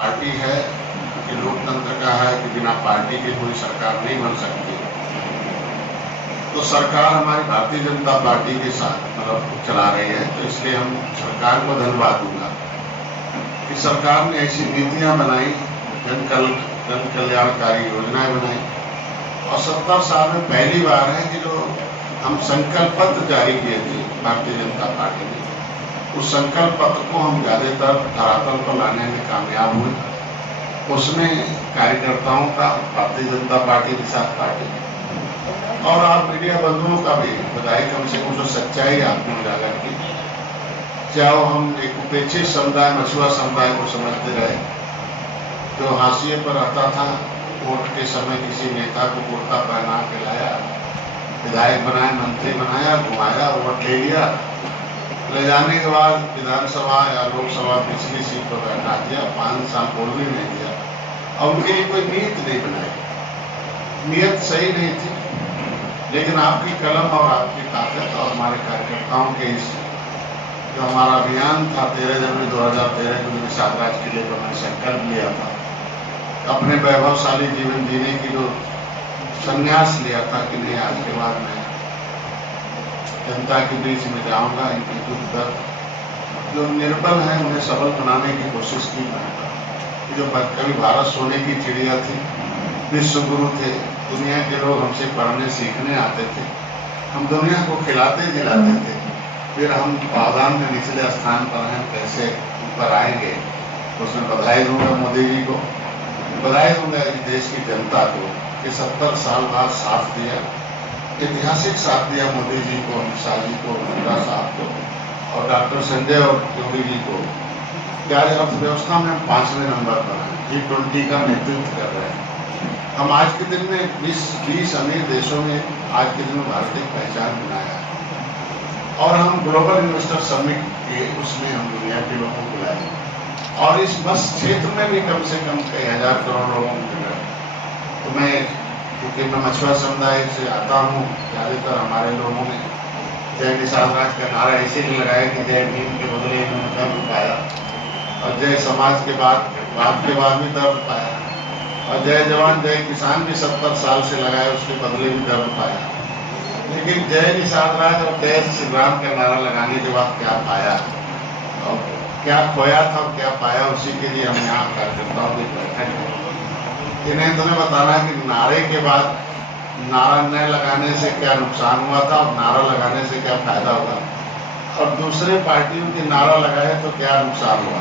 Party है कि लोकतंत्र का है कि बिना पार्टी के कोई सरकार नहीं बन सकती। तो सरकार हमारी भारतीय जनता पार्टी के साथ चला रही है, तो इसलिए हम सरकार को धन्यवाद दूंगा कि सरकार ने ऐसी नीतियां बनाई, जन कल्याणकारी योजनाएं बनाई और 70 साल में पहली बार है कि जो हम संकल्प पत्र जारी किए थे भारतीय जनता पार्टी ने, उस संकल्प पत्र को हम ज्यादातर धरातल पर लाने में कामयाब हुए। उसमें कार्यकर्ताओं का, भारतीय जनता पार्टी के साथ पार्टी और आप मीडिया बंधुओं का भी बधाई, कम से कम जो सच्चाई आपने उजागर की। चाहे हम एक उपेक्षित समुदाय, मछुआ समुदाय को समझते रहे, जो हाशिए पर आता था, वोट के समय किसी नेता को कुर्ता पहना के लाया, विधायक बनाया, मंत्री बनाया, घुमाया, वोट ले लिया, ले जाने के बाद विधानसभा या लोकसभा पिछली सीट पर बैठा दिया, 5 साल बोलने नहीं दिया और उनके लिए कोई नीयत नहीं बनाई। नीयत सही नहीं थी, लेकिन आपकी कलम और आपकी ताकत और हमारे कार्यकर्ताओं के इस जो हमारा अभियान था 13 जनवरी 2013 को निषाद के लिए मैंने संकल्प लिया था, अपने वैभवशाली जीवन जीने की जो संन्यास लिया था कि नहीं, आज के बाद मैं जनता के बीच में जाऊंगा, इनकी दुख दर्द जो निर्बल है उन्हें सबल बनाने की कोशिश की। जो कभी भारत सोने की चिड़िया थी, विश्व गुरु थे, दुनिया के लोग हमसे पढ़ने सीखने आते थे, हम दुनिया को खिलाते दिलाते थे, फिर हम पावदान में निचले स्थान पर हैं, कैसे ऊपर आएंगे। उसमें बधाई दूंगा मोदी जी को, बधाई दूंगा इस देश की जनता को कि 70 साल बाद साथ दिया, ऐतिहासिक साथ दिया मोदी जी को, अमित शाह जी को, नड्डा साहब को और डॉक्टर संजय और योगी जी को। क्या अर्थव्यवस्था में हम 5वें नंबर पर हैं, G20 का नेतृत्व कर रहे हैं। हम आज के दिन में 20 अमीर देशों में आज के दिन में भारत एक पहचान बनाया है और हम ग्लोबल इन्वेस्टर समिट के उसमें हम दुनिया के लोगों को बुलाए और इस बस क्षेत्र में भी कम से कम कई हजार करोड़ लोगों को बुलाए। तो मैं, क्योंकि मैं मछुआ समुदाय से आता हूँ, ज्यादातर हमारे लोगों ने जय निषाद राज का नारा इसीलिए लगाया कि जय भीम के बदले इन्होंने दर्द पाया और जय समाज के बाद भी दर्द पाया और जय जवान जय किसान भी 70 साल से लगाए, उसके बदले भी दर्द पाया। लेकिन जय निषाद राज और जय श्री राम का नारा लगाने के बाद क्या पाया और क्या खोया था और क्या पाया, उसी के लिए हम यहाँ कार्यकर्ताओं की बैठक है। इन्हें तुम्हें बताना कि नारे के बाद नारा न लगाने से क्या नुकसान हुआ था और नारा लगाने से क्या फायदा हुआ और दूसरे पार्टियों के नारा लगाए तो क्या नुकसान हुआ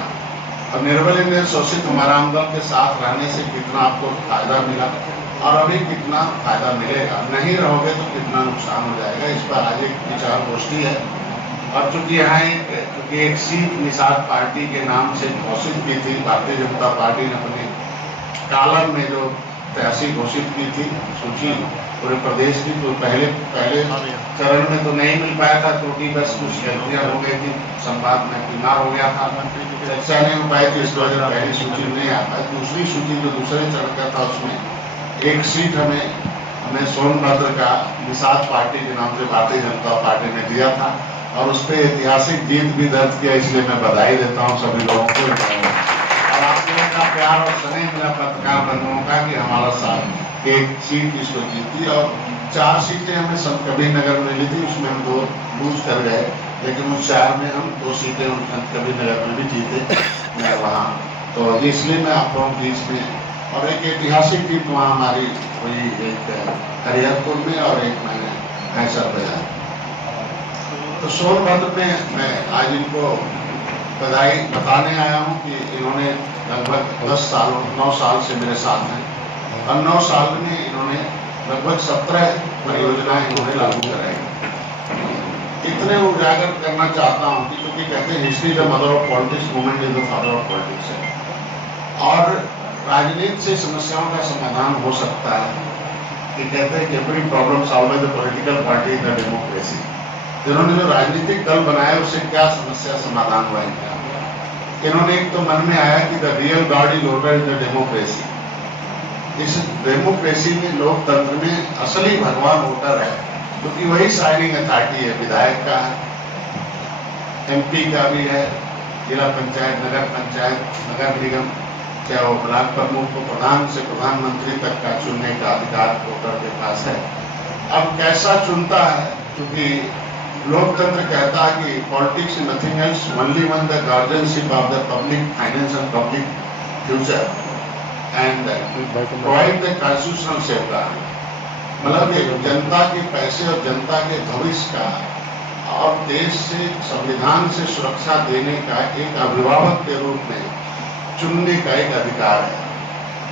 और निर्बल इंडियन शोषित हमारा आंदोलन के साथ रहने से कितना आपको फायदा मिला और अभी कितना फायदा मिलेगा, नहीं रहोगे तो कितना नुकसान हो जाएगा। इस पर आज एक विचार गोष्ठी है और चूंकि यहाँ एक सीट निषाद पार्टी के नाम से घोषित की थी, भारतीय जनता पार्टी ने अपने कालम में जो तहसील घोषित की थी सूची पूरे प्रदेश की, तो पहले चरण में तो नहीं मिल पाया था, क्योंकि बस कुछ गलतियां हो गई थी, संवाद में बीमार हो गया था, चर्चा नहीं हो पाई थी, इस वजह पहली सूची में नहीं आ पाई। दूसरी सूची जो दूसरे चरण का था उसमें एक सीट हमें सोनभद्र का निषाद पार्टी के नाम से भारतीय जनता पार्टी ने दिया था और उस पर ऐतिहासिक जीत भी दर्ज किया, इसलिए मैं बधाई देता हूँ सभी लोगों को और आप लोगों का प्यार और स्नेह मिला पत्रकार बंधुओं का कि हमारा साथ एक सीट इसको जीती और 4 सीटें हमें संत कबीर नगर में मिली थी, उसमें हम 2 लूज कर गए, लेकिन उस 4 में हम 2 सीटें संत कबीर नगर में भी जीते मैं वहाँ। तो इसलिए मैं आप लोगों के बीच में और एक ऐतिहासिक जीत वहाँ हमारी हुई, एक हरिहरपुर में और एक मैंने हैसर बजाया। तो सोनभद्र में मैं आज इनको बधाई बताने आया हूँ कि इन्होंने लगभग 9 साल से मेरे साथ हैं और 9 साल में इन्होंने लगभग 17 परियोजनाएं इन्होंने लागू कराई। इतने उजागर करना चाहता हूँ कि क्योंकि कहते हैं history the mother of politics, movement is the father of politics है और राजनीति से समस्याओं का समाधान हो सकता है कि कहते हैं कि every problem solve by the political party in the democracy. जिन्होंने जो राजनीतिक दल बनाया उससे क्या समस्या समाधान हुआ इनका, इन्होंने एक तो मन में आया कि the real God is voter in the democracy. इस डेमोक्रेसी में, लोकतंत्र में असली भगवान वोटर है, क्योंकि वही साइनिंग अथॉरिटी है, विधायक का है, MP का भी है, जिला पंचायत, नगर पंचायत, नगर निगम, क्या वो ब्लॉक प्रमुख को प्रधान से प्रधानमंत्री तक का चुनने का अधिकार वोटर के पास है। अब कैसा चुनता है, क्योंकि लोकतंत्र कहता है कि politics nothing else only one the guardianship of the public finance and public future and provide the constitutional safeguard. मतलब ये जनता के पैसे और जनता के भविष्य का और देश से संविधान से सुरक्षा देने का एक अभिभावक के रूप में चुनने का एक अधिकार है।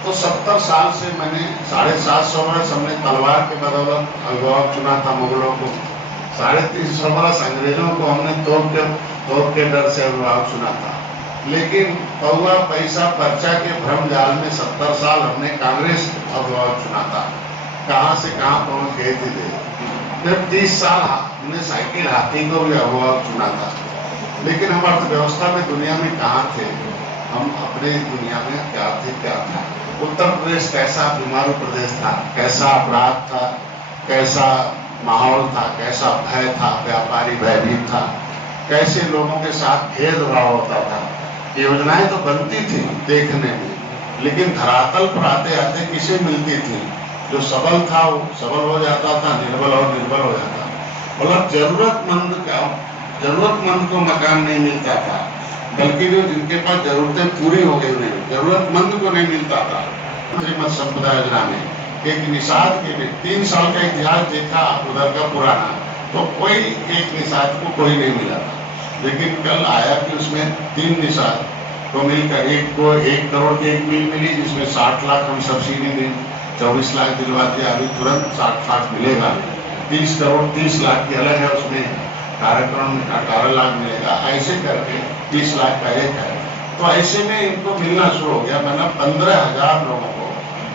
तो 70 साल से मैंने 750 वर्ष हमने तलवार के बदौलत अभिभावक चुना था मुगलों को, 350 वर्ष अंग्रेजों को हमने तोप के डर से अभिभावक चुना था। लेकिन पौवा पैसा पर्चा के भ्रम जाल में 70 साल हमने कांग्रेस अभिभावक चुना था। कहां से कहां पहुंच गए थे। फिर 30 साल हमने साइकिल हाथी को भी अभिभावक चुना था। लेकिन हम अर्थव्यवस्था में दुनिया में कहाँ थे, हम अपने दुनिया में क्या था। उत्तर प्रदेश कैसा बीमारू प्रदेश था, कैसा अपराध था, कैसा माहौल था, कैसा भय था, व्यापारी भयभीत था, कैसे लोगों के साथ भेदभाव होता था। योजनाएं तो बनती थी देखने में, लेकिन धरातल पर आते आते किसे मिलती थी, जो सबल था वो सबल हो जाता था, निर्बल और निर्बल हो जाता। मतलब जरूरतमंद को मकान नहीं मिलता था, बल्कि जो जिनके पास जरूरतें पूरी हो गई उन्हें जरूरतमंद को नहीं मिलता था। मत्स्य संपदा योजना में एक निषाद के 3 साल का इतिहास देखा उधर का पुराना, तो कोई एक निषाद को कोई नहीं मिला था। लेकिन कल आया कि उसमें 3 निषाद को मिलकर एक को 1 करोड़ की एक मिल मिली, जिसमें 60 लाख हम सब्सिडी दें, 24 लाख दिलवाते, अभी तुरंत 60 लाख मिलेगा। 30 करोड़ 30 लाख की अलग है, उसमें कार्यक्रम में 18 लाख मिलेगा। ऐसे करके 30 लाख का एक है। तो ऐसे में इनको मिलना शुरू हो गया। मतलब 15,000 लोगों को,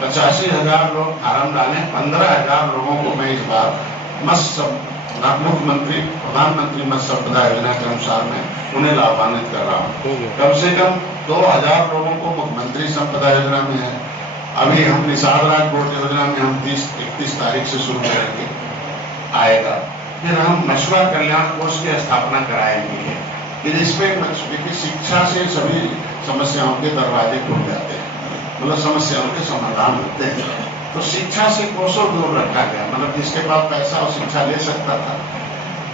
85,000 लोग फार्म डाले, 15,000 लोगों को मैं इस बार मुख्यमंत्री प्रधानमंत्री मत्स्य संपदा योजना के अनुसार मैं उन्हें लाभान्वित कर रहा हूँ। कम से कम 2,000 लोगों को मुख्यमंत्री संपदा योजना में है। अभी हम निषाद राज बोर्ड योजना में हम 31 तारीख से शुरू करेंगे, आएगा। फिर हम मछुआ कल्याण कोष की स्थापना कराएंगे। फिर इसमें शिक्षा से सभी समस्याओं के दरवाजे खुल जाते हैं, मतलब समस्याओं के समाधान होते हैं। तो शिक्षा से कोसों दूर रखा गया, मतलब जिसके पास पैसा और शिक्षा ले सकता था।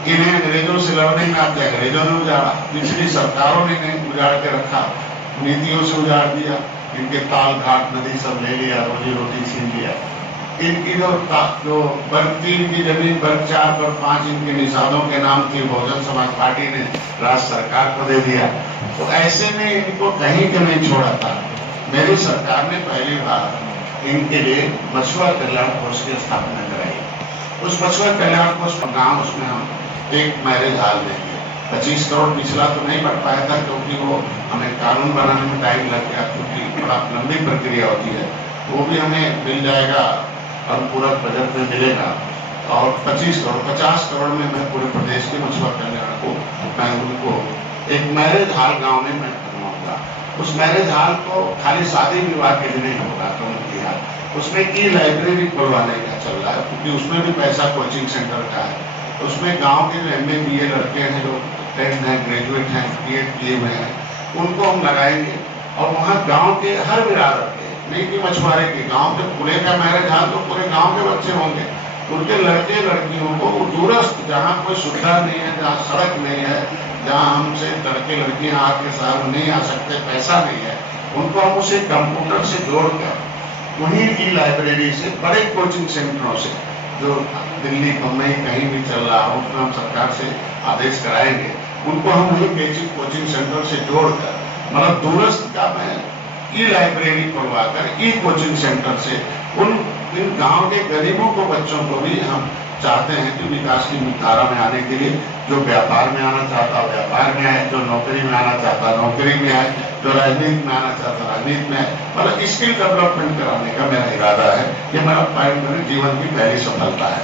इन्हें अंग्रेजों से लड़ने में आते अंग्रेजों ने उजाड़ा, पिछली सरकारों ने नहीं उजाड़ के रखा, नीतियों से उजाड़ दिया। इनके ताल घाट नदी सब ले लिया, रोजी रोटी छीन लिया। इनकी जो वर्ग 3 की जमीन, वर्ग 4 पर 5 इनके निषादों के नाम थी, बहुजन समाज पार्टी ने राज्य सरकार को दे दिया। तो ऐसे में इनको कहीं के नहीं छोड़ा था। मेरी सरकार ने पहली बार इनके लिए मछुआ कल्याण कोष की स्थापना कराई। उस मछुआ कल्याण कोष का गाँव, उसमें हम एक मैरिज हॉल देंगे। 25 करोड़ पिछला तो नहीं बढ़ पाया था, क्योंकि वो हमें कानून बनाने में टाइम लग गया, क्योंकि बड़ा लंबी प्रक्रिया होती है। वो भी हमें मिल जाएगा और पूरा बजट में मिलेगा। और 25 करोड़ 50 करोड़ में मैं पूरे प्रदेश के मछुआ कल्याण को मैं उनको एक मैरिज हॉल गांव में मैं बनवाऊंगा। उस मैरिज हॉल को खाली शादी विवाह के लिए नहीं होगा, तो उनकी उसमें की लाइब्रेरी खुलवाने का चल रहा है, क्योंकि उसमें भी पैसा कोचिंग सेंटर का है। उसमें गांव के जो MA BA लड़के हैं, जो 10th हैं, ग्रेजुएट हैं, BEd किए हुए हैं, उनको हम लगाएंगे। और वहाँ गांव के हर बिरादर के, नहीं कि मछुआरे के, गांव के पूरे का मैरिज हाल तो पूरे गांव के बच्चे होंगे। उनके लड़के लड़कियों को दूरस्थ, जहाँ कोई सुविधा नहीं है, जहाँ सड़क नहीं है, जहाँ हमसे लड़के लड़कियाँ आके साथ नहीं आ सकते, पैसा नहीं है, उनको हम उसे कंप्यूटर से जोड़कर वहीं की लाइब्रेरी से, बड़े कोचिंग सेंटरों से, जो दिल्ली बम्बई कहीं भी चल रहा हो, उसमें हम सरकार से आदेश कराएंगे। उनको हम वही कोचिंग सेंटर से जोड़कर, मतलब दूरस्थ का मैं ई लाइब्रेरी खुलवाकर ई कोचिंग सेंटर से इन गांव के गरीबों को, बच्चों को भी हम चाहते हैं कि विकास की धारा में आने के लिए, जो व्यापार में आना चाहता व्यापार में आए, जो नौकरी में आना चाहता नौकरी में आए, जो राजनीति में आना चाहता राजनीति में आए। मतलब स्किल डेवलपमेंट कराने का मेरा इरादा है। ये मेरा जीवन की पहली सफलता है।